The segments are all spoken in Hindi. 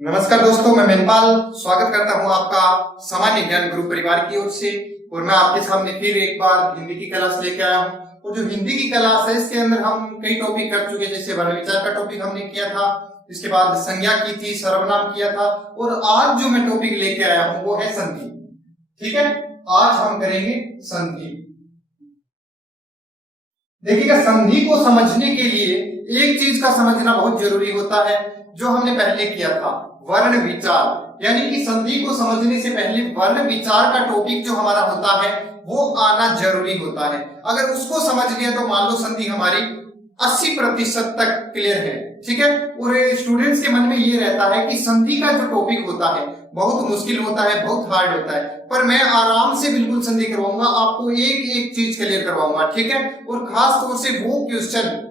नमस्कार दोस्तों, मैं मेनपाल स्वागत करता हूं आपका सामान्य ज्ञान गुरु परिवार की ओर से। और मैं आपके सामने फिर एक बार हिंदी की क्लास लेके आया हूं। और जो हिंदी की क्लास है इसके अंदर हम कई टॉपिक कर चुके हैं। जैसे वर्ण विचार का टॉपिक हमने किया था, इसके बाद संज्ञा की थी, सर्वनाम किया था, और आज जो मैं टॉपिक लेके आया हूं वो है संधि। ठीक है, आज हम करेंगे संधि। देखिएगा, संधि को समझने के लिए एक चीज का समझना बहुत जरूरी होता है, जो हमने पहले किया था, वर्ण विचार। यानी कि संधि को समझने से पहले वर्ण विचार का टॉपिक जो हमारा होता है वो आना जरूरी होता है। अगर उसको समझ लिया तो मान लो संधि हमारी 80% तक क्लियर है। ठीक है, और स्टूडेंट्स के मन में ये रहता है कि संधि का जो टॉपिक होता है बहुत मुश्किल होता है, बहुत हार्ड होता है, पर मैं आराम से बिल्कुल संधि करवाऊंगा, आपको एक एक चीज क्लियर करवाऊंगा। ठीक है, और खास तौर से वो क्वेश्चन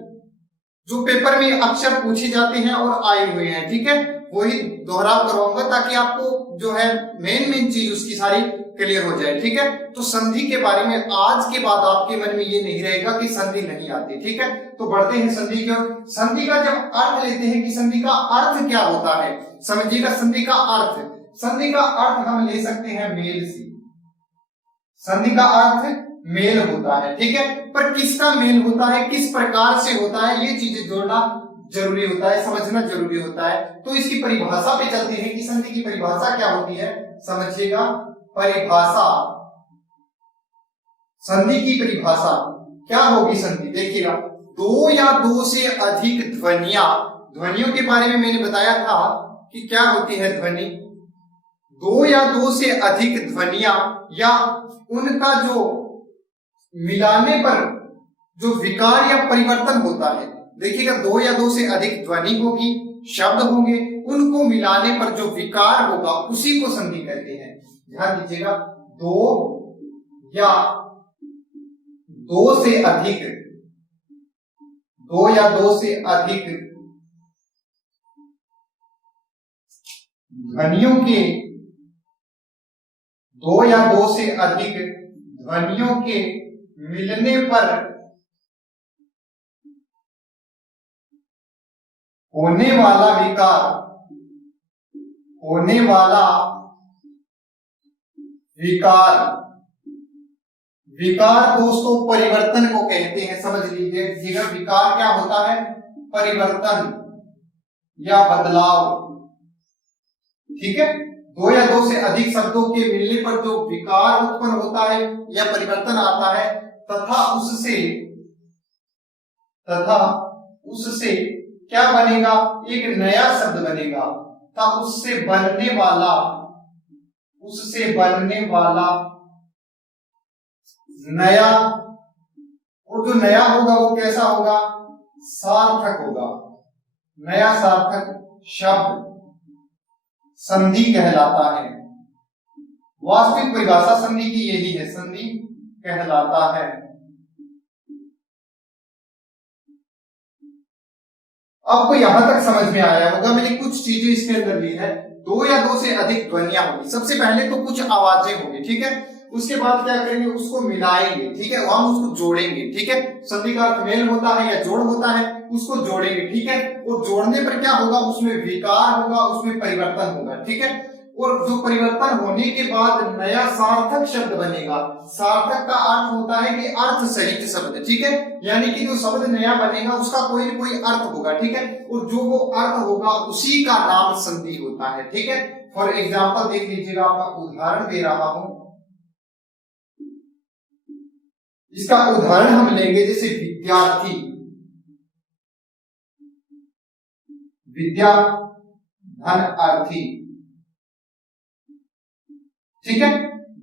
जो पेपर में अक्सर पूछे जाते हैं और आए हुए हैं, ठीक है, वही दोहराव करवाऊंगा ताकि आपको जो है मेन चीज उसकी सारी क्लियर हो जाए। ठीक है, तो संधि के बारे में आज के बाद आपके मन में ये नहीं रहेगा कि संधि नहीं आती। ठीक है, तो बढ़ते हैं संधि की ओर। संधि का जब अर्थ लेते हैं कि संधि का अर्थ क्या होता है, समझिएगा। संधि का अर्थ, संधि का अर्थ हम ले सकते हैं मेल से। संधि का अर्थ मेल होता है। ठीक है, पर किसका मेल होता है, किस प्रकार से होता है, ये चीजें जोड़ना जरूरी होता है, समझना जरूरी होता है। तो इसकी परिभाषा पे चलते हैं कि संधि की परिभाषा क्या होती है। समझिएगा, परिभाषा, संधि की परिभाषा क्या होगी। संधि देखिएगा, दो या दो से अधिक ध्वनियां, ध्वनियों के बारे में मैंने बताया था कि क्या होती है ध्वनि। दो या दो से अधिक ध्वनियां या उनका जो मिलाने पर जो विकार या परिवर्तन होता है। देखिएगा, दो या दो से अधिक ध्वनि होगी, शब्द होंगे, उनको मिलाने पर जो विकार होगा उसी को संधि कहते हैं। ध्यान दीजिएगा, दो या दो से अधिक, दो या दो से अधिक ध्वनियों के, दो या दो से अधिक ध्वनियों के मिलने पर होने वाला विकार, होने वाला विकार, विकार दोस्तों परिवर्तन को कहते हैं। समझ लीजिए, विकार क्या होता है, परिवर्तन या बदलाव। ठीक है, दो या दो से अधिक शब्दों के मिलने पर जो विकार उत्पन्न होता है या परिवर्तन आता है, तथा उससे क्या बनेगा, एक नया शब्द बनेगा, तब उससे बनने वाला नया, और जो नया होगा वो कैसा होगा, सार्थक होगा। नया सार्थक शब्द संधि कहलाता है। वास्तविक परिभाषा संधि की यही है, संधि कहलाता है। आपको यहां तक समझ में आया होगा। मैंने कुछ चीजें इसके अंदर ली है। दो या दो से अधिक ध्वनियां होगी। सबसे पहले तो कुछ आवाजें होंगी, ठीक है, उसके बाद क्या करेंगे, उसको मिलाएंगे। ठीक है, हम उसको जोड़ेंगे। ठीक है, संधि का अर्थ मेल होता है या जोड़ होता है, उसको जोड़ेंगे। ठीक है, और जोड़ने पर क्या होगा, उसमें विकार होगा, उसमें परिवर्तन होगा। ठीक है, और जो परिवर्तन होने के बाद नया सार्थक शब्द बनेगा। सार्थक का अर्थ होता है कि अर्थ सहित शब्द। ठीक है, यानी कि जो शब्द नया बनेगा उसका कोई न कोई अर्थ होगा। ठीक है, और जो वो अर्थ होगा उसी का नाम संधि होता है। ठीक है, फॉर एग्जाम्पल देख लीजिएगा, आपका उदाहरण दे रहा हूं। इसका उदाहरण हम लेंगे, जैसे विद्यार्थी, विद्या धन अर्थी। ठीक है,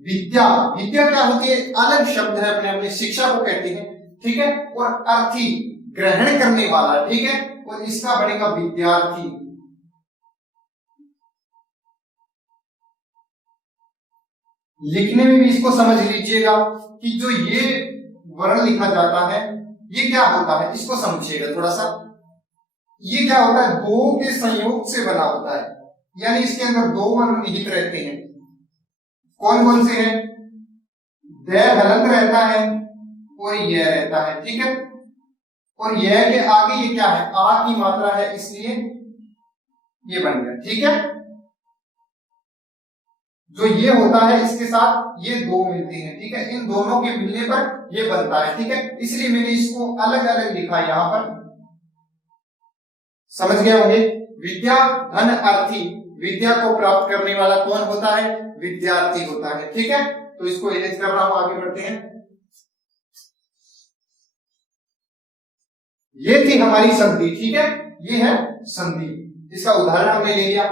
विद्या, विद्या क्या होती है, अलग शब्द है, अपने अपने शिक्षा को कहते हैं। ठीक है, और अर्थी ग्रहण करने वाला। ठीक है, और इसका बनेगा विद्यार्थी। लिखने में भी इसको समझ लीजिएगा कि जो ये वर्ण लिखा जाता है ये क्या होता है, इसको समझिएगा थोड़ा सा। ये क्या होता है, दो के संयोग से बना होता है, यानी इसके अंदर दो वर्ण निहित रहते हैं। कौन कौन से हैं, द हलंत रहता है और यह रहता है। ठीक है, और यह के आगे ये क्या है, आ की मात्रा है, इसलिए ये बन गया, ठीक है। जो ये होता है इसके साथ ये दो मिलती हैं, ठीक है, इन दोनों के मिलने पर ये बनता है, ठीक है, इसलिए मैंने इसको अलग अलग लिखा है यहां पर। समझ गए होंगे। विद्या धन अर्थी, विद्या को प्राप्त करने वाला कौन होता है? विद्यार्थी होता है, ठीक है। तो इसको इरेज कर रहा हूं, आगे बढ़ते हैं। ये थी हमारी संधि, ठीक है, ये है संधि। इसका उदाहरण हमने ले लिया।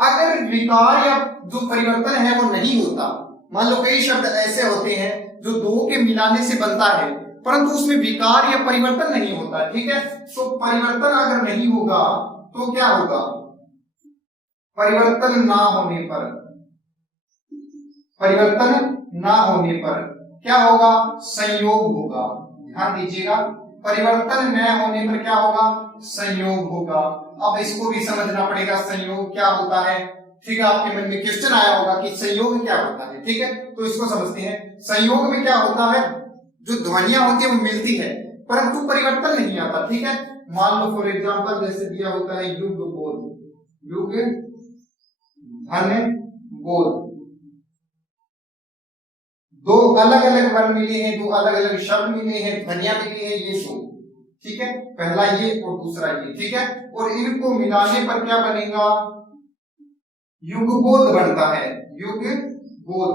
अगर विकार या जो परिवर्तन है वो नहीं होता, मान लो कई शब्द ऐसे होते हैं जो दो के मिलाने से बनता है परंतु उसमें विकार या परिवर्तन नहीं होता, ठीक है। तो परिवर्तन अगर नहीं होगा तो क्या होगा? परिवर्तन ना होने पर, परिवर्तन ना होने पर क्या होगा? संयोग होगा। ध्यान दीजिएगा, परिवर्तन न होने पर क्या होगा? संयोग होगा। अब इसको भी समझना पड़ेगा, संयोग क्या होता है, ठीक है। आपके मन में क्वेश्चन आया होगा कि संयोग क्या होता है, ठीक है, तो इसको समझते हैं। संयोग में क्या होता है? जो ध्वनियां होती है वो मिलती है परंतु परिवर्तन नहीं आता, ठीक है। मान लो फॉर एग्जाम्पल जैसे दिया होता है युग बोध, युग धन बोध, दो अलग अलग वर्ण मिले हैं, दो अलग अलग शब्द मिले हैं, ध्वनियां मिली है, ये दो, ठीक है, पहला ये और दूसरा ये, ठीक है, और इनको मिलाने पर क्या बनेगा? युगबोध बनता है, युगबोध,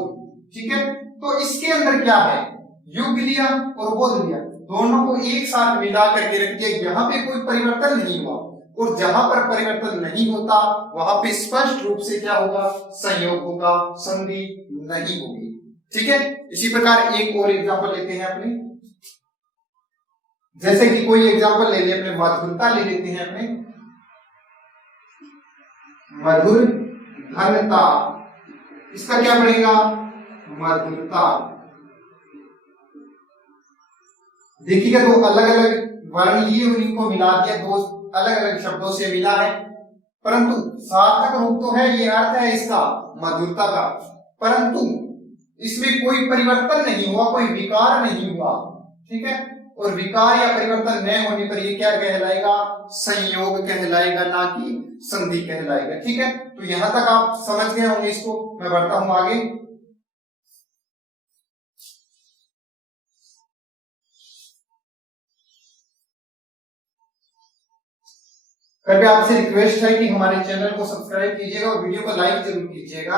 ठीक है। तो इसके अंदर क्या है? युग लिया और बोध लिया, दोनों को एक साथ मिला करके रख दिया, यहाँ पे कोई परिवर्तन नहीं हुआ, और जहां पर परिवर्तन नहीं होता वहां पे स्पष्ट रूप से क्या होगा? संयोग होगा, संधि नहीं होगी, ठीक है। इसी प्रकार एक और एग्जांपल लेते हैं अपने, जैसे कि कोई एग्जांपल ले ले, अपने मधुरता ले लेते हैं अपने, मधुर घनता, इसका क्या बनेगा? मधुरता। देखिएगा दो अलग अलग वर्ण लिए और इनको मिला दिया, दो अलग अलग शब्दों से मिला है परंतु सार्थक रूप तो है, ये अर्थ है इसका मधुरता का, परंतु इसमें कोई परिवर्तन नहीं हुआ, कोई विकार नहीं हुआ, ठीक है। और विकार या परिवर्तन न होने पर ये क्या कहलाएगा? संयोग कहलाएगा, ना कि संधि कहलाएगा, ठीक है। तो यहां तक आप समझ गए होंगे इसको, मैं बढ़ता हूं आगे। कृपया आपसे रिक्वेस्ट है कि हमारे चैनल को सब्सक्राइब कीजिएगा और वीडियो को लाइक जरूर कीजिएगा।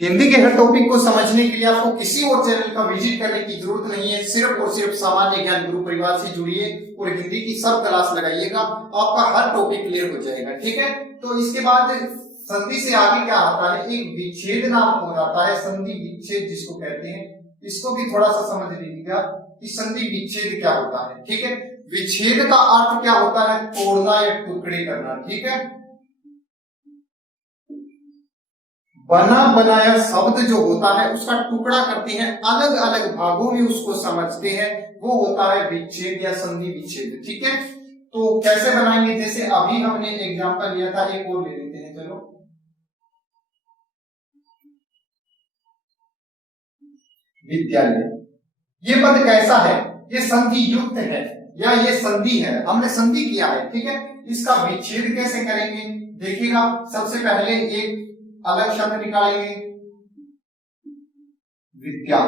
हिंदी के हर टॉपिक को समझने के लिए आपको किसी और चैनल का विजिट करने की जरूरत नहीं है, सिर्फ और सिर्फ सामान्य ज्ञान गुरु परिवार से जुड़िए और हिंदी की सब क्लास लगाइएगा, आपका हर टॉपिक क्लियर हो जाएगा, ठीक है। तो इसके बाद संधि से आगे क्या आता है? एक विच्छेद नाम हो जाता है, संधि विच्छेद जिसको कहते हैं, इसको भी थोड़ा सा समझ लीजिएगा कि संधि विच्छेद क्या होता है, ठीक है। विच्छेद का अर्थ क्या होता है? तोड़ना या टुकड़े करना, ठीक है। बना बनाया शब्द जो होता है उसका टुकड़ा करते हैं, अलग अलग भागों में उसको समझते हैं, वो होता है विच्छेद या संधि विच्छेद, ठीक है। तो कैसे बनाएंगे? जैसे अभी हमने एग्जांपल लिया था, एक और ले लेते हैं, चलो। विद्यालय, ये पद कैसा है? ये संधि युक्त है या ये संधि है, हमने संधि किया है, ठीक है। इसका विच्छेद कैसे करेंगे? देखिएगा, सबसे पहले एक अलग शब्द निकालेंगे, विद्या,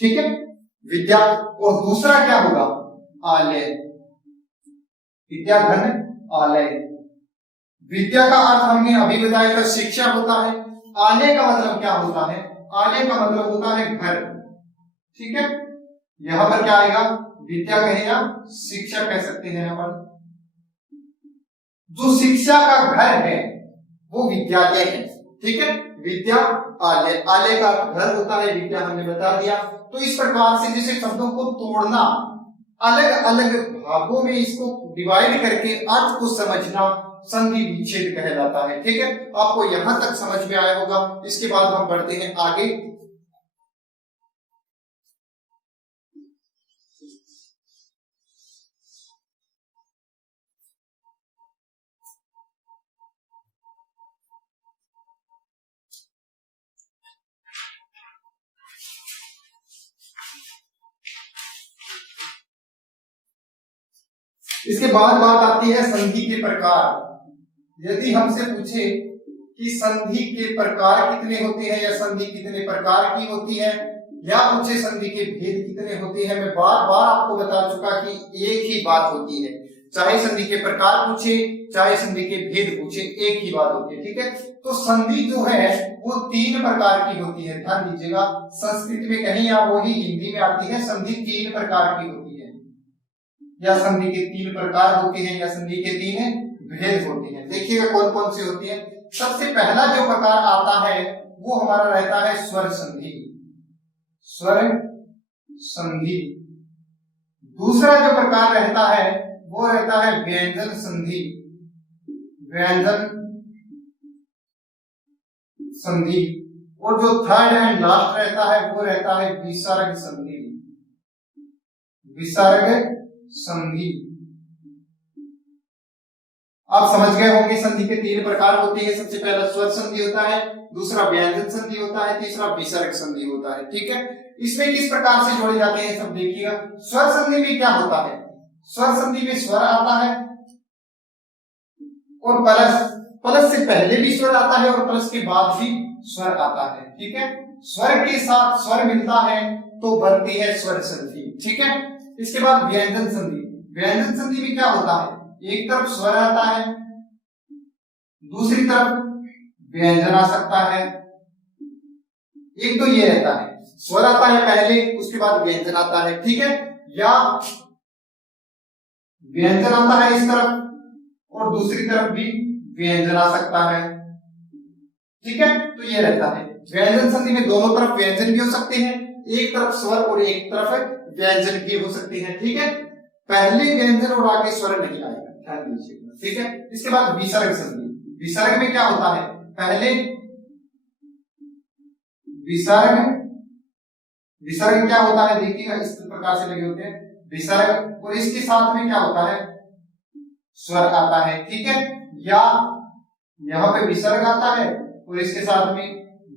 ठीक है, विद्या, और दूसरा क्या होगा? आलय, विद्या धन आलय। विद्या का अर्थ हमने अभी बताया था, शिक्षा होता है। आलय का मतलब क्या होता है? आलय का मतलब होता है घर, ठीक है। यहां पर क्या आएगा? विद्या कहे या शिक्षा कह सकते हैं यहां पर। जो शिक्षा का घर है वो विद्यालय है, ठीक है। विद्या आलय, आलय का घर होता है, विद्या हमने बता दिया। तो इस प्रकार से जैसे शब्दों को तोड़ना, अलग अलग भागों में इसको डिवाइड करके अर्थ को समझना, संधि विच्छेद कहलाता है, ठीक है। आपको यहां तक समझ में आया होगा। इसके बाद हम बढ़ते हैं आगे। इसके बाद बात आती है संधि के प्रकार। यदि हमसे पूछे कि संधि के प्रकार कितने होते हैं या संधि कितने प्रकार की होती है, या पूछे संधि के भेद कितने होते हैं, मैं बार बार आपको बता चुका कि एक ही बात होती है। चाहे संधि के प्रकार पूछे चाहे संधि के भेद पूछे, एक ही बात होती है। ठीक है, तो संधि जो है वो 3 प्रकार की होती है। ध्यान दीजिएगा, संस्कृत में कहीं या वही हिंदी में आती है, संधि 3 प्रकार की होती है, या संधि के 3 प्रकार होते हैं, या संधि के 3 भेद होते हैं। देखिएगा कौन कौन सी होती है। सबसे पहला जो प्रकार आता है वो हमारा रहता है स्वर संधि। स्वर संधि। दूसरा जो प्रकार रहता है वो रहता है व्यंजन संधि। व्यंजन संधि। और जो थर्ड एंड लास्ट रहता है वो रहता है विसर्ग संधि। विसर्ग संधि। आप समझ गए होंगे संधि के 3 प्रकार होते हैं। सबसे पहला स्वर संधि होता है, दूसरा व्यंजन संधि होता है, तीसरा विसर्ग संधि होता है। ठीक है, इसमें किस प्रकार से जोड़े जाते हैं सब देखिएगा। स्वर संधि में क्या होता है, स्वर संधि में स्वर आता है और प्लस से पहले भी स्वर आता है और प्लस के बाद भी स्वर आता है। ठीक है, स्वर के साथ स्वर मिलता है तो बनती है स्वर संधि। ठीक है, इसके बाद व्यंजन संधि। व्यंजन संधि में क्या होता है, एक तरफ स्वर आता है, दूसरी तरफ व्यंजन आ सकता है। एक तो ये रहता है, स्वर आता है पहले, उसके बाद व्यंजन आता है। ठीक है, या व्यंजन आता है इस तरफ और दूसरी तरफ भी व्यंजन आ सकता है। ठीक है, तो ये रहता है। व्यंजन संधि में दोनों तरफ व्यंजन भी हो सकते हैं, एक तरफ स्वर और एक तरफ व्यंजन भी हो सकते हैं। ठीक है, पहले व्यंजन और आगे स्वर नहीं आएगा, ध्यान दीजिएगा। ठीक है, इसके बाद विसर्ग संधि। विसर्ग में क्या होता है, पहले विसर्ग क्या होता है देखिएगा, इस प्रकार से लगे होते हैं विसर्ग, और इसके साथ में क्या होता है, स्वर आता है। ठीक है, या यहाँ पे विसर्ग आता है और इसके साथ में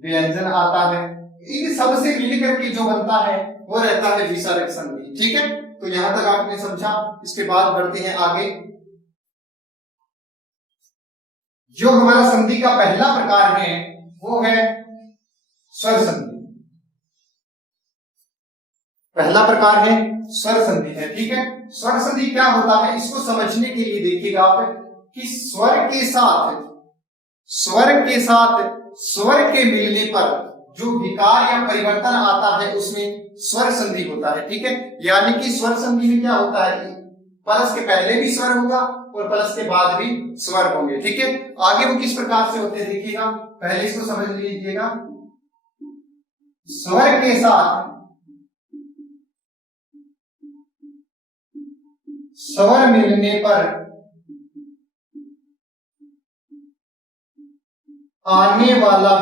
व्यंजन आता है। इन सब से मिलकर के जो बनता है वो रहता है विसर्ग संधि। ठीक है, तो यहां तक आपने समझा। इसके बाद बढ़ते हैं आगे। जो हमारा संधि का पहला प्रकार है वो है स्वर संधि। पहला प्रकार है स्वर संधि है। ठीक है, स्वर संधि क्या होता है इसको समझने के लिए देखिएगा आप कि स्वर स्वर के मिलने पर जो विकार या परिवर्तन आता है उसमें स्वर संधि होता है। ठीक है, यानी कि स्वर संधि में क्या होता है, प्लस के पहले भी स्वर होगा और प्लस के बाद भी स्वर होंगे। ठीक है, आगे वो किस प्रकार से होते हैं देखिएगा, पहले इसको समझ लीजिएगा। स्वर के साथ स्वर मिलने पर आने वाला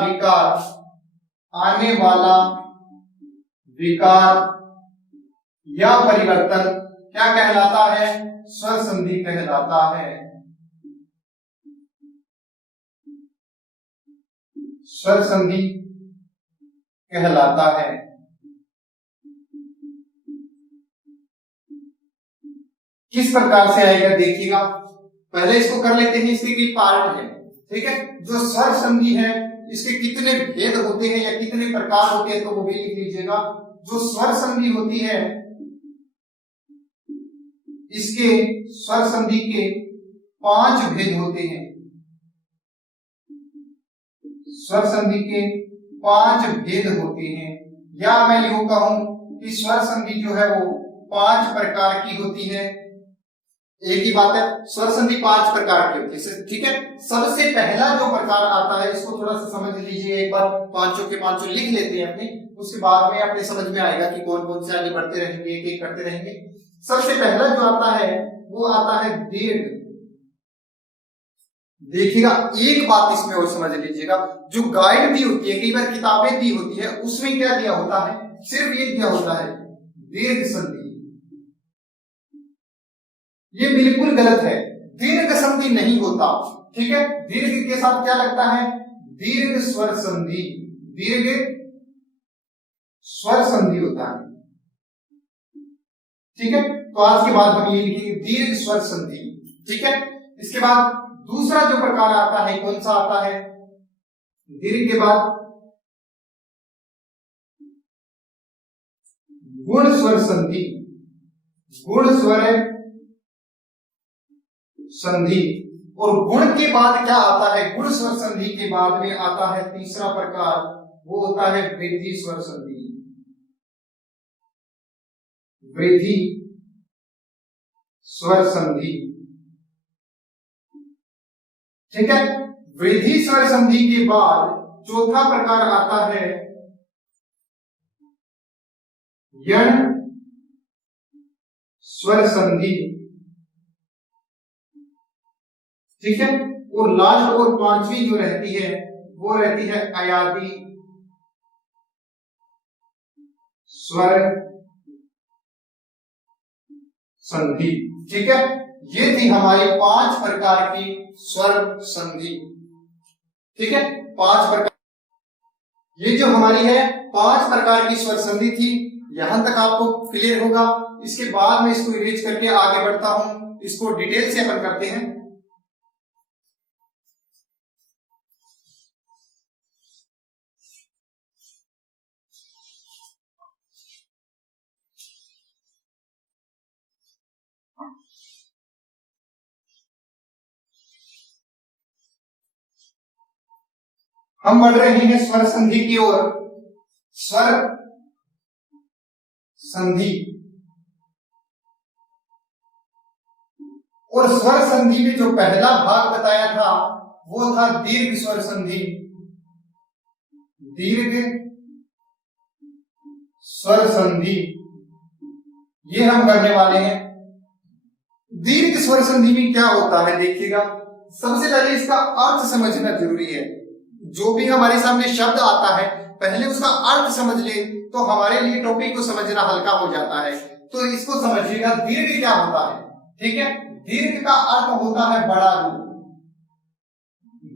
विकार या परिवर्तन क्या कहलाता है, स्वर संधि कहलाता है। स्वर संधि कहलाता है। किस प्रकार से आएगा देखिएगा, पहले इसको कर लेते हैं, इसके कई पार्ट है। ठीक है, जो स्वर संधि है इसके कितने भेद होते हैं या कितने प्रकार होते हैं तो वो भी लिख लीजिएगा। जो स्वर संधि होती है इसके स्वर संधि के 5 भेद होते हैं। स्वर संधि के 5 भेद होते हैं, या मैं यूं कहूं कि स्वर संधि जो है वो 5 प्रकार की होती है। एक ही बात है, स्वर संधि 5 प्रकार की होती है। ठीक है, सबसे पहला जो प्रकार आता है इसको थोड़ा सा समझ लीजिए एक बार, 5 के 5 लिख लेते हैं अपने, उसके बाद में अपने समझ में आएगा कि कौन कौन से आगे बढ़ते रहेंगे, एक एक करते रहेंगे। सबसे पहला जो आता है वो आता है दीर्घ। देखिएगा एक बात इसमें और समझ लीजिएगा, जो गाइड दी होती है, कई बार किताबें दी होती है, उसमें क्या दिया होता है, सिर्फ ये दिया होता है दीर्घ संधि। ये बिल्कुल गलत है, दीर्घ संधि नहीं होता। ठीक है, दीर्घ के साथ क्या लगता है, दीर्घ स्वर संधि। दीर्घ स्वर संधि होता है। ठीक है, तो आज के बाद हम ये लिखेंगे दीर्घ स्वर संधि। ठीक है, इसके बाद दूसरा जो प्रकार आता है कौन सा आता है, दीर्घ के बाद गुण स्वर संधि। गुण स्वर संधि, और गुण के बाद क्या आता है, गुण स्वर संधि के बाद में आता है तीसरा प्रकार, वो होता है वृद्धि स्वर संधि। वृद्धि स्वर संधि। ठीक है, वृद्धि स्वर संधि के बाद चौथा प्रकार आता है यण स्वर संधि। ठीक है, और लास्ट और पांचवी जो रहती है वो रहती है अयादी स्वर संधि। ठीक है, ये थी हमारी 5 प्रकार की स्वर संधि। ठीक है, 5 प्रकार, ये जो हमारी है 5 प्रकार की स्वर संधि थी। यहां तक आपको क्लियर होगा। इसके बाद में इसको इरेज करके आगे बढ़ता हूं, इसको डिटेल से अपन करते हैं। हम बढ़ रहे हैं स्वर संधि की ओर। स्वर संधि, और स्वर संधि में जो पहला भाग बताया था वो था दीर्घ स्वर संधि। दीर्घ स्वर संधि ये हम करने वाले हैं। दीर्घ स्वर संधि में क्या होता है देखिएगा, सबसे पहले इसका अर्थ समझना जरूरी है। जो भी हमारे सामने शब्द आता है पहले उसका अर्थ समझ ले तो हमारे लिए टॉपिक को समझना हल्का हो जाता है। तो इसको समझिएगा, दीर्घ क्या होता है। ठीक है, दीर्घ का अर्थ होता है बड़ा रूप।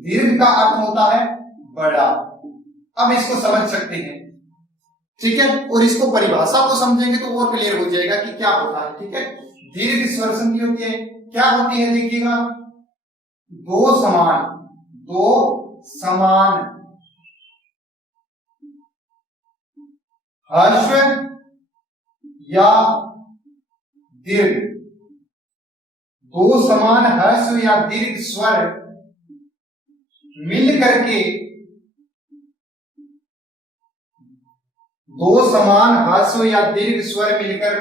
दीर्घ का अर्थ होता है बड़ा। अब इसको समझ सकते हैं। ठीक है, और इसको परिभाषा को समझेंगे तो और क्लियर हो जाएगा कि क्या होता है। ठीक है, दीर्घ स्वर संधि होती है, क्या होती है देखिएगा, दो समान ह्रस्व या दीर्घ, दो समान ह्रस्व या दीर्घ स्वर मिल करके, दो समान ह्रस्व या दीर्घ स्वर मिलकर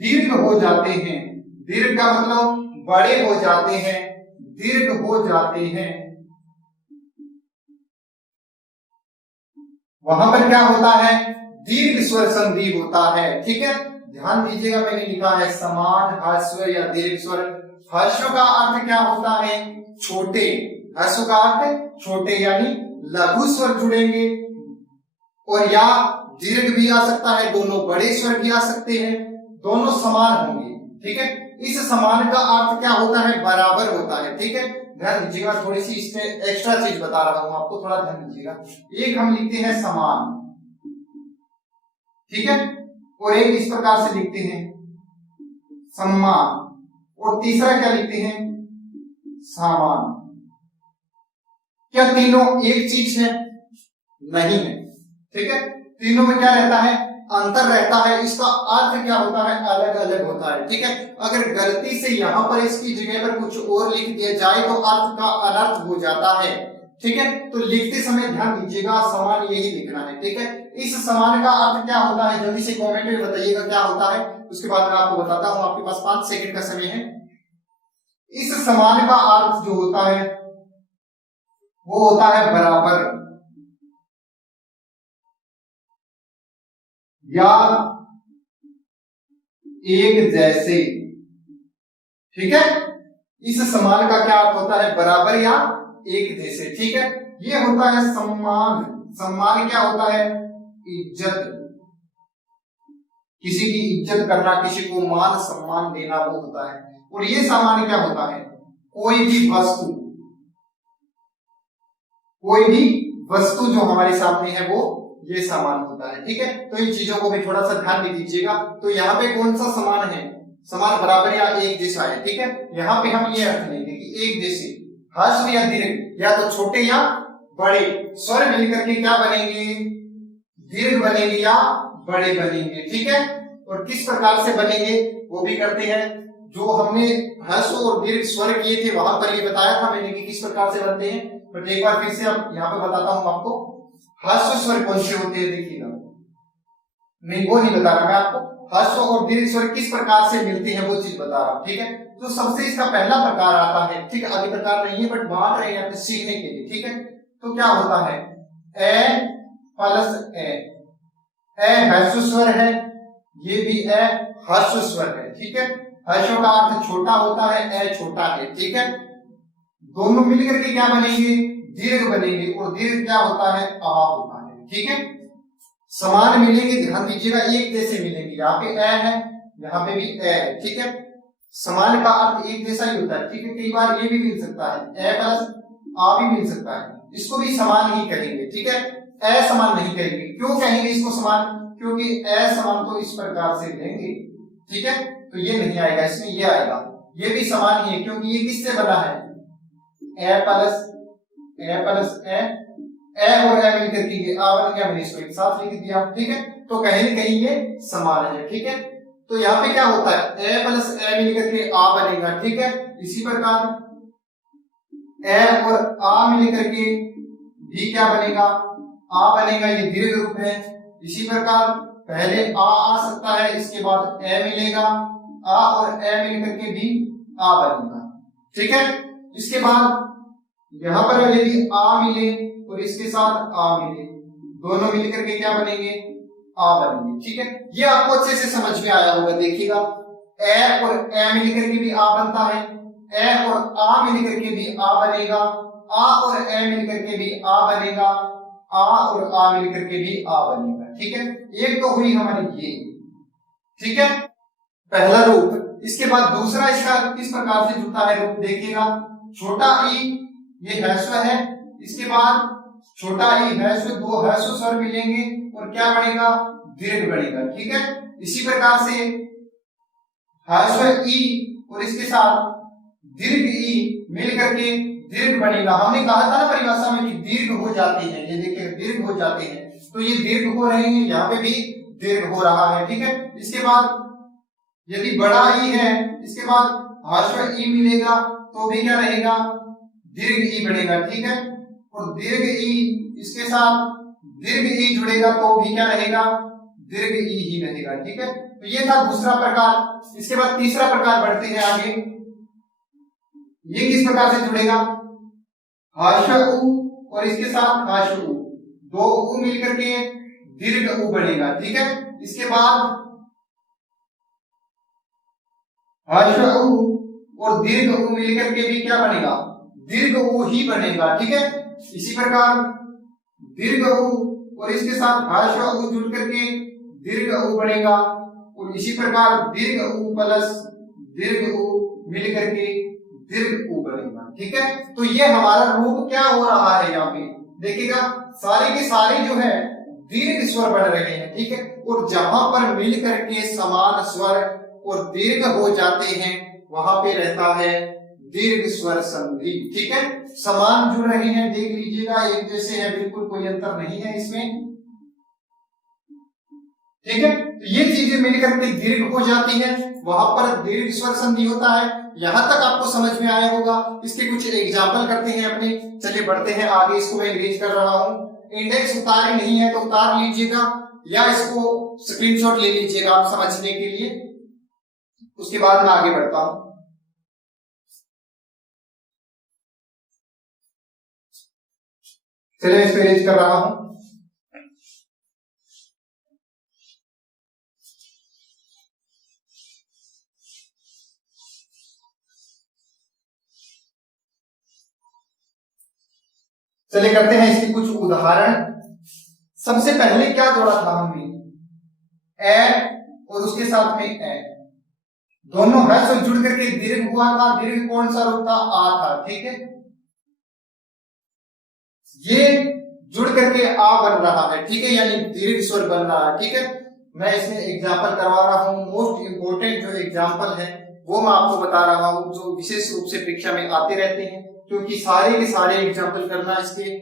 दीर्घ हो जाते हैं। दीर्घ का मतलब बड़े हो जाते हैं, दीर्घ हो जाते हैं। वहां पर क्या होता है, दीर्घ स्वर संधि होता है। ठीक है, ध्यान दीजिएगा, मैंने लिखा है समान ह्रस्व या दीर्घ स्वर। ह्रस्व का अर्थ क्या होता है, छोटे। ह्रस्व का अर्थ छोटे यानी लघु स्वर जुड़ेंगे, और या दीर्घ भी आ सकता है, दोनों बड़े स्वर भी आ सकते हैं, दोनों समान होंगे। ठीक है, इस समान का अर्थ क्या होता है, बराबर होता है। ठीक है, ध्यान दीजिएगा, थोड़ी सी इसमें एक्स्ट्रा चीज बता रहा हूं आपको, थोड़ा ध्यान दीजिएगा। एक हम लिखते हैं समान, ठीक है, और एक इस प्रकार से लिखते हैं सम्मान, और तीसरा क्या लिखते हैं, सामान। क्या तीनों एक चीज है, नहीं है। ठीक है, तीनों में क्या रहता है, अंतर रहता है। इसका अर्थ क्या होता है, अलग अलग होता है। ठीक है, अगर गलती से यहां पर इसकी जगह पर कुछ और लिख दिया जाए तो अर्थ का अनर्थ हो जाता है। ठीक है, तो लिखते समय ध्यान दीजिएगा, समान यही लिखना है। ठीक है, इस समान का अर्थ क्या होता है, जल्दी से कमेंट में बताइएगा क्या होता है, उसके बाद मैं आपको बताता हूं। आपके पास 5 सेकंड का समय है। इस समान का अर्थ जो होता है वो होता है बराबर या एक जैसे। ठीक है, इस समान का क्या अर्थ होता है, बराबर या एक जैसे। ठीक है, ये होता है सम्मान। सम्मान क्या होता है, इज्जत, किसी की इज्जत करना, किसी को मान सम्मान देना, वो होता है। और ये सामान्य क्या होता है, कोई भी वस्तु, कोई भी वस्तु जो हमारे सामने है वो ये समान होता है। ठीक है, तो इन चीजों को भी थोड़ा सा ध्यान दे दीजिएगा। तो यहाँ पे कौन सा समान है, समान बराबर या एक जैसा है। ठीक है, यहाँ पे हम ये अर्थ लेंगे कि एक जैसे, ह्रस्व या दीर्घ या तो छोटे या बड़े स्वर मिलकर के क्या बनेंगे, दीर्घ बनेंगे या बड़े बनेंगे। ठीक है, और किस प्रकार से बनेंगे वो भी करते हैं। जो हमने ह्रस्व और दीर्घ स्वर किए थे वहां पर ये बताया था मैंने कि किस प्रकार से बनते हैं, बट एक बार फिर से अब यहाँ पे बताता हूं आपको। ह्रस्व स्वर कौन से होते हैं देखिएगा, नहीं वो नहीं बता रहा मैं आपको, ह्रस्व और दीर्घ स्वर किस प्रकार से मिलते हैं वो चीज बता रहा हूं। ठीक है, तो सबसे इसका पहला प्रकार आता है, ठीक है, अभी प्रकार नहीं है बट बांट रहे हैं अपने सीखने के लिए। ठीक है, तो क्या होता है, ए प्लस ए, ए ह्रस्व स्वर है, ये भी ए ह्रस्व स्वर है। ठीक है, ह्रस्व का अर्थ छोटा होता है, ए छोटा है। ठीक है, दोनों मिलकर के क्या बनेंगे, दीर्घ बनेंगे, और दीर्घ क्या होता है, आ होता है। ठीक है, समान मिलेंगे, ध्यान दीजिएगा, एक जैसे मिलेंगे, यहाँ पे ए है, यहाँ पे भी ए है। ठीक है, समान का अर्थ एक जैसा ही होता है। ठीक है, कई बार ये भी मिल सकता है, ए प्लस आ भी मिल सकता है, इसको भी समान ही कहेंगे। ठीक है, ए समान नहीं कहेंगे। क्यों कहेंगे इसको समान, क्योंकि ए समान तो इस प्रकार से लेंगे। ठीक है, तो ये नहीं आएगा, इसमें ये आएगा, ये भी समान ही है क्योंकि ये किससे बना है, ए प्लस ए, ए और ए मिलकर के ये आ बन गया, मैंने इसको एक साथ लिख दिया। ठीक है, तो कहीं न कहीं ये समान है। ठीक है, तो यहाँ पे क्या होता है, ए प्लस ए मिलकर के आ बनेगा। ठीक है, इसी प्रकार ए और आ मिलकर के भी क्या बनेगा, आ बनेगा, ये दीर्घ रूप है। इसी प्रकार पहले आ सकता है, इसके बाद ए मिलेगा, आ और ए मिलकर के भी आ बनेगा। ठीक है, इसके बाद यहां पर यदि आ मिले और इसके साथ आ मिले, दोनों मिलकर के क्या बनेंगे, आ बनेंगे। ठीक है, ये आपको अच्छे से समझ में आया होगा। देखिएगा, ए और ए मिलकर के भी आ बनता है, ए और आ मिलकर के भी आ बनेगा, आ और ए मिलकर के भी आ बनेगा, आ और आ मिलकर के भी आ बनेगा। ठीक है, एक तो हुई हमारी ये। ठीक है, पहला रूप। इसके बाद दूसरा इसका किस प्रकार से जुड़ता है रूप देखिएगा, छोटा ई ये ह्रस्व है, इसके बाद छोटा ई ह्रस्व, दो ह्रस्व स्वर मिलेंगे और क्या बनेगा, दीर्घ बनेगा। ठीक है, इसी प्रकार से ह्रस्व ई और इसके साथ दीर्घ ई मिलकर के दीर्घ बनेगा। हमने कहा था ना परिभाषा में कि दीर्घ हो जाते हैं, ये देखिए दीर्घ हो जाते हैं, तो ये दीर्घ हो रहे हैं, यहाँ पे भी दीर्घ हो रहा है। ठीक है, इसके बाद यदि बड़ा ई है, इसके बाद ह्रस्व ई मिलेगा तो भी क्या रहेगा, दीर्घ ई बनेगा। ठीक है, और दीर्घ ई इसके साथ दीर्घ ई जुड़ेगा तो भी क्या रहेगा, दीर्घ ई ही रहेगा। ठीक है, तो ये था दूसरा प्रकार। इसके बाद तीसरा प्रकार बढ़ते हैं आगे। ये किस प्रकार से जुड़ेगा, ह्रस्व उ और इसके साथ ह्रस्व उ, दो उ मिलकर के दीर्घ उ बनेगा। ठीक है, इसके बाद ह्रस्व उ और दीर्घ उ मिलकर के भी क्या बनेगा, दीर्घ उ ही बनेगा। ठीक है, इसी प्रकार दीर्घ उ और इसके साथ ह्रस्व उ जुड़ करके दीर्घ उ बनेगा, और इसी प्रकार दीर्घ उ प्लस दीर्घ उ मिल करके दीर्घ उ बनेगा। ठीक है, तो ये हमारा रूप क्या हो रहा है, यहाँ पे देखिएगा सारे के सारे जो है दीर्घ स्वर बन रहे हैं। ठीक है, और जहां पर मिल करके समान स्वर और दीर्घ हो जाते हैं वहां पे रहता है दीर्घ स्वर संधि। ठीक है, समान जुड़ रहे हैं, देख लीजिएगा एक जैसे है, बिल्कुल कोई अंतर नहीं है इसमें। ठीक है, तो ये चीजें मिलकर के दीर्घ हो जाती है, वहां पर दीर्घ स्वर संधि होता है। यहां तक आपको समझ में आया होगा। इसके कुछ एग्जाम्पल करते हैं अपने, चलिए बढ़ते हैं आगे। इसको मैं इंग्रेज कर रहा हूं, इंडेक्स उतारे नहीं है तो उतार लीजिएगा या इसको स्क्रीनशॉट ले लीजिएगा आप समझने के लिए, उसके बाद मैं आगे बढ़ता हूं। चलिए इसको इरेज कर रहा हूं। चलिए करते हैं इसके कुछ उदाहरण। सबसे पहले क्या जोड़ा था हमने, ए और उसके साथ में ए, दोनों ह्रस्व जुड़ करके दीर्घ हुआ था। दीर्घ कौन सा रूप था, आ था। ठीक है, ये जुड़ करके आ बन रहा है, ठीक है, यानी दीर्घ स्वर बन रहा है, ठीक है। मैं इसमें एग्जाम्पल करवा रहा हूँ, मोस्ट इंपोर्टेंट जो एग्जाम्पल है वो मैं आपको बता रहा हूँ, जो विशेष रूप से परीक्षा में आते रहते हैं, क्योंकि सारे के सारे एग्जाम्पल करना इसके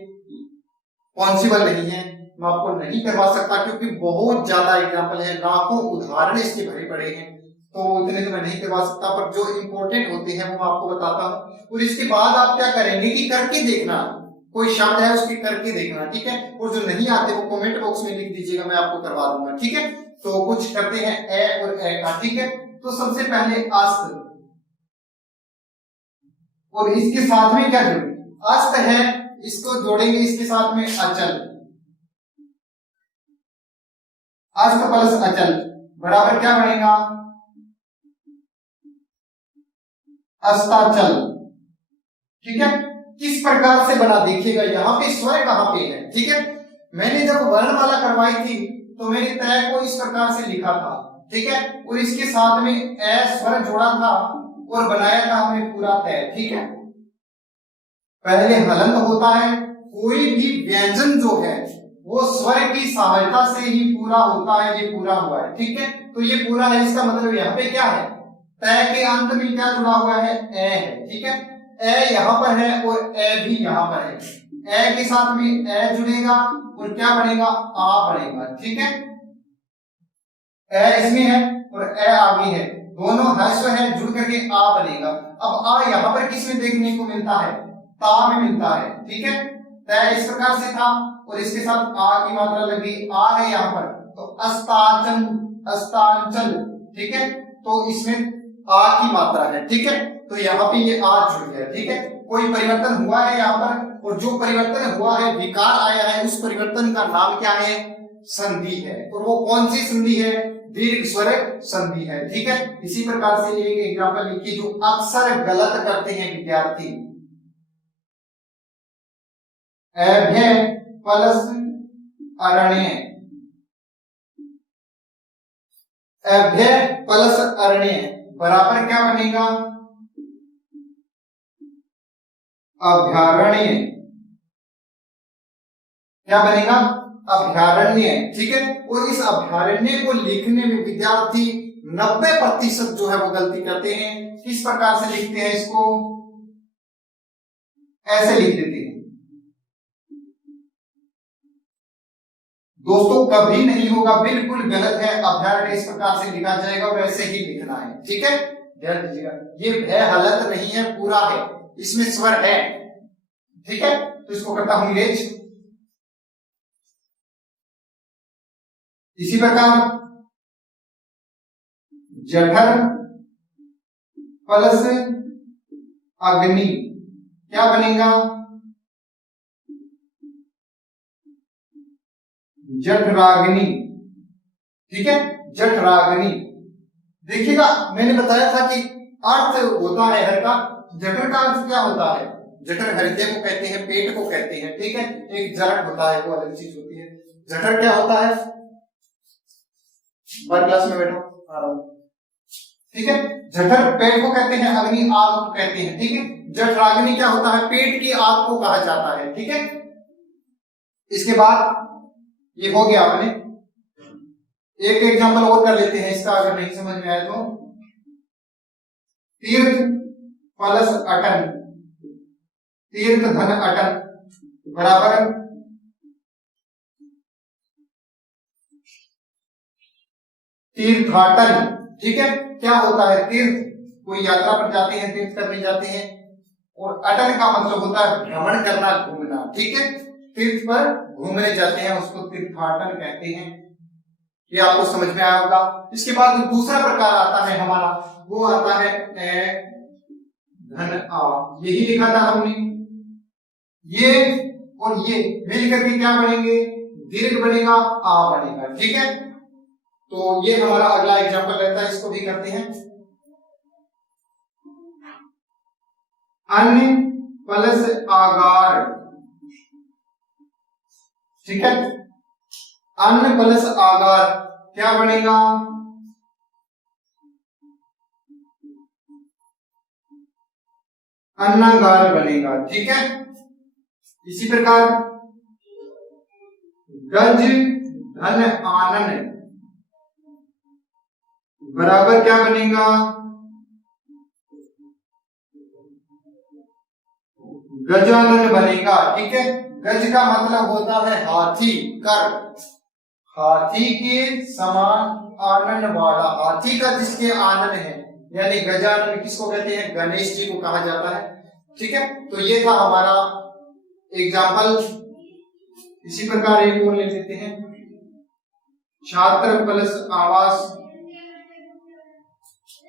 पॉसिबल नहीं है, मैं आपको नहीं करवा सकता, क्योंकि बहुत ज्यादा एग्जाम्पल है, लाखों उदाहरण इसके भरे पड़े हैं, तो इतने तो मैं नहीं करवा सकता, पर जो इंपॉर्टेंट होते हैं वो मैं आपको बताता हूँ। और इसके बाद आप क्या करेंगे कि करके देखना, कोई शब्द है उसकी करके देखना, ठीक है, और जो नहीं आते वो कमेंट बॉक्स में लिख दीजिएगा, मैं आपको करवा दूंगा, ठीक है। तो कुछ करते हैं ए और ए का, ठीक है। तो सबसे पहले अस्त, और इसके साथ में क्या जोड़ेंगे, अस्त है, इसको जोड़ेंगे इसके साथ में अचल, अस्त प्लस अचल बराबर क्या बनेगा, अस्ताचल, ठीक है। किस प्रकार से बना देखिएगा, यहाँ पे स्वर कहाँ पे है, ठीक है। मैंने जब वर्णमाला करवाई थी तो मैंने तय को इस प्रकार से लिखा था, ठीक है, और इसके साथ में ए स्वर जोड़ा था और बनाया था हमने पूरा तय, ठीक है। पहले हलंत होता है, कोई भी व्यंजन जो है वो स्वर की सहायता से ही पूरा होता है, ये पूरा हुआ है, ठीक है। तो ये पूरा है, इसका मतलब यहाँ पे क्या है, तय के अंत में क्या जुड़ा हुआ है, ए है, ठीक है। ए यहाँ पर है और ए भी यहाँ पर है, ए के साथ में ए जुड़ेगा और क्या बनेगा, आ बनेगा, ठीक है। ए इसमें है और ए आगे है, दोनों ह्रस्व है, जुड़ करके आ बनेगा। अब आ यहाँ पर किस में देखने को मिलता है, ता में मिलता है, ठीक है। तय इस प्रकार से था और इसके साथ आ की मात्रा लगी, आ है यहाँ पर, तो अस्ताचल, अस्तांचल, ठीक है। तो इसमें आ की मात्रा है, ठीक है, तो यहाँ पे ये आ जुड़ गया, ठीक है। कोई परिवर्तन हुआ है यहाँ पर, और जो परिवर्तन हुआ है, विकार आया है, उस परिवर्तन का नाम क्या है, संधि है, और वो कौन सी संधि है, दीर्घ स्वर संधि है, ठीक है। इसी प्रकार से एक एग्जाम्पल लिखिए जो अक्सर गलत करते हैं विद्यार्थी, अभ्यय प्लस अरण्य, अभ्यय प्लस अरण्य बराबर क्या बनेगा, अभ्यारण्य, क्या बनेगा, अभ्यारण्य, ठीक है। और इस अभ्यारण्य को लिखने में विद्यार्थी 90% जो है वो गलती करते हैं। किस प्रकार से लिखते हैं इसको, ऐसे लिख देते हैं दोस्तों, कभी नहीं होगा, बिल्कुल गलत है, अभ्यारण्य इस प्रकार से लिखा जाएगा, वैसे ही लिखना है, ठीक है, ध्यान दीजिएगा। ये भय हलंत नहीं है, पूरा है, इसमें स्वर है, ठीक है। तो इसको करता हूं इरेज। इसी प्रकार जठर प्लस अग्नि क्या बनेगा, जठराग्नि, ठीक है, जठराग्नि। देखिएगा मैंने बताया था कि अर्थ होता है हर का, जठर का अर्थ क्या होता है, जठर हृदय को कहते हैं, पेट को कहते हैं, ठीक है। एक जठर होता है, वो अलग चीज होती है। जठर क्या होता है, बर क्लास में बैठो, आ रहा हूं, ठीक है। जठर पेट को कहते हैं, अग्नि आग को कहते हैं, ठीक है। जठराग्नि क्या होता है, पेट की आग को कहा जाता है, ठीक है। इसके बाद ये हो गया, आपने एक एग्जांपल और कर लेते हैं इसका, अगर नहीं समझ में आए तो। तीर्थ प्लस अटन, तीर्थ धन अटन बराबर तीर्थाटन, ठीक है। क्या होता है, तीर्थ, कोई यात्रा पर जाते हैं, तीर्थ करने जाते हैं, और अटन का मतलब होता है भ्रमण करना, घूमना, ठीक है। तीर्थ पर घूमने जाते हैं, उसको तीर्थाटन कहते हैं, ये आपको समझ में आया होगा। इसके बाद दूसरा प्रकार आता है हमारा, वो आता है ए धन आ, यही लिखा था हमने, ये और ये मिलकर के क्या बनेंगे, दीर्घ बनेगा, आ बनेगा, ठीक है। तो ये हमारा अगला एग्जांपल रहता है, इसको भी करते हैं। अन्य प्लस आगार, ठीक है, अन्न प्लस आगार क्या बनेगा, अन्नागार बनेगा, ठीक है। इसी प्रकार गज धन आनन बराबर क्या बनेगा, गजानन बनेगा। ठीक है, गज का मतलब होता है हाथी, कर हाथी के समान आनन वाला, हाथी का जिसके आनन है, यानी गजानन किसको कहते हैं, गणेश जी को कहा जाता है। ठीक है, तो ये था हमारा एग्जाम्पल। इसी प्रकार एक और ले लेते हैं, छात्र प्लस आवास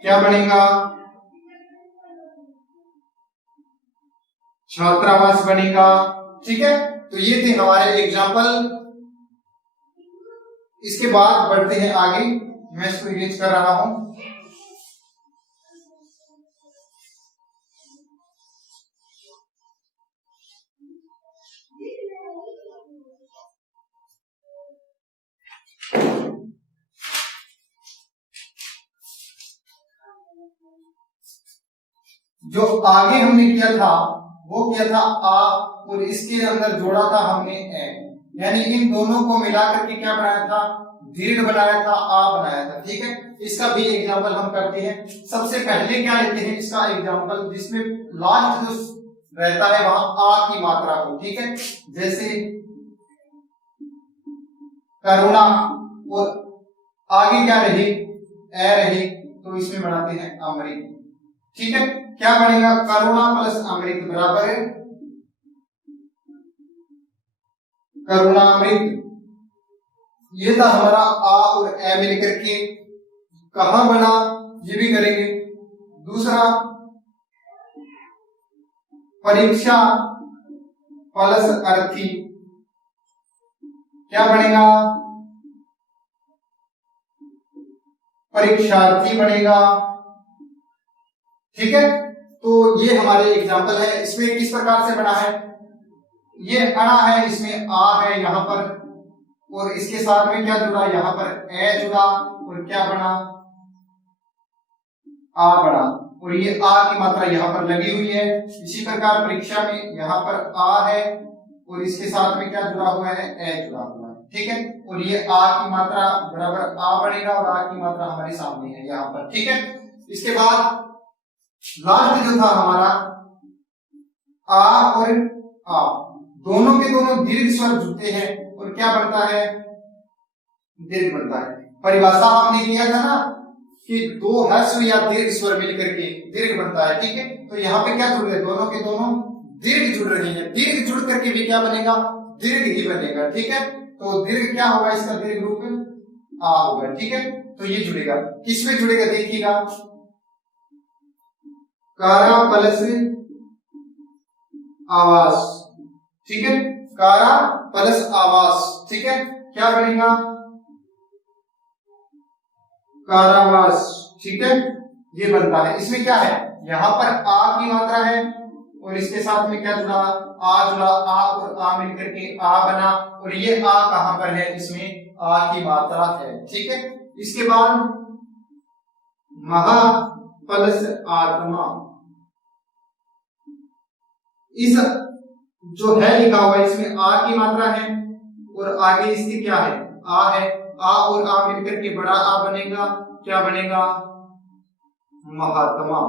क्या बनेगा, छात्रावास बनेगा। ठीक है, तो ये थे हमारे एग्जाम्पल। इसके बाद बढ़ते हैं आगे, मैं इसको इरेज कर रहा हूं। जो आगे हमने किया था वो किया था आ, और इसके अंदर जोड़ा था हमने ए, यानी इन दोनों को मिलाकर के क्या बनाया था, दीर्घ बनाया था, आ बनाया था। ठीक है, इसका भी एग्जांपल हम करते हैं। सबसे पहले क्या लेते हैं इसका एग्जांपल, जिसमें लास्ट जो रहता है वहां आ की मात्रा को। ठीक है, जैसे करुणा और आगे क्या रहे, ए रहे, तो इसमें बनाते हैं अमृत। ठीक है, क्या बनेगा, करुणा प्लस अमृत बराबर है करुणामृत। ये था हमारा आ और ए मिलकर के कहां बना, ये भी करेंगे। दूसरा परीक्षा प्लस अर्थी क्या बनेगा, परीक्षार्थी बनेगा। ठीक है, तो ये हमारे एग्जाम्पल है। इसमें किस प्रकार से बना है, ये अड़ा है, इसमें आ है यहां पर, और इसके साथ में क्या जुड़ा, यहां पर ए जुड़ा, और क्या बना, आ बना, और ये आ की मात्रा यहां पर लगी हुई है। इसी प्रकार परीक्षा में यहां पर आ है, और इसके साथ में क्या जुड़ा हुआ है, ए जुड़ा हुआ है। ठीक है, और ये आ की मात्रा बराबर आ बनेगा, और आ की मात्रा हमारे सामने है यहां पर। ठीक है, इसके बाद लास्ट जो था हमारा आ और आ, दोनों के दोनों दीर्घ स्वर जुड़ते हैं, और क्या बनता है, दीर्घ बनता है। परिभाषा आपने किया था ना कि दो ह्रस्व या दीर्घ स्वर मिलकर के दीर्घ बनता है। ठीक है, तो यहाँ पे क्या जुड़ रहे हैं, दोनों के दोनों दीर्घ जुड़ रहे हैं, दीर्घ जुड़ करके भी क्या बनेगा, दीर्घ ही बनेगा। ठीक है, तो दीर्घ क्या होगा, इसका दीर्घ रूप आ होगा। ठीक है, तो ये जुड़ेगा, किसमें जुड़ेगा देखिएगा, कारा प्लस आवास। ठीक है, कारा प्लस आवास। ठीक है, क्या बनेगा, कारावास। ठीक है, ये बनता है। इसमें क्या है, यहां पर आ की मात्रा है, और इसके साथ में क्या जुड़ा, आ जुड़ा, आ और आ मिलकर के आ बना, और ये आ कहां पर है, इसमें आ की मात्रा है। ठीक है, इसके बाद महा प्लस आत्मा, इस जो है लिखा हुआ है इसमें आ की मात्रा है, और आगे इसके क्या है, आ है, आ और आ मिलकर के बड़ा आ बनेगा, क्या बनेगा, महात्मा।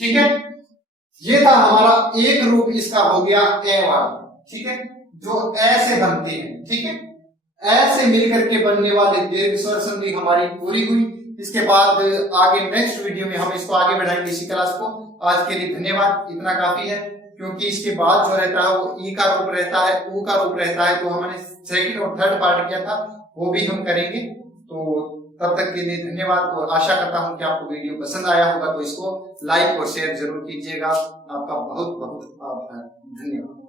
ठीक है, ये था हमारा एक रूप, इसका हो गया ए वाला। ठीक है, जो ए से बनते हैं। ठीक है, ए से मिलकर के बनने वाले दीर्घ स्वर संधि हमारी पूरी हुई। इसके बाद आगे नेक्स्ट वीडियो में हम इसको आगे बढ़ाएंगे इसी क्लास को। आज के लिए धन्यवाद, इतना काफी है, क्योंकि इसके बाद जो रहता है वो ई का रूप रहता है, ऊ का रूप रहता है, तो हमने सेकंड और थर्ड पार्ट किया था, वो भी हम करेंगे। तो तब तक के लिए धन्यवाद, और आशा करता हूं कि आपको वीडियो पसंद आया होगा, तो इसको लाइक और शेयर जरूर कीजिएगा। आपका बहुत बहुत आभार, धन्यवाद।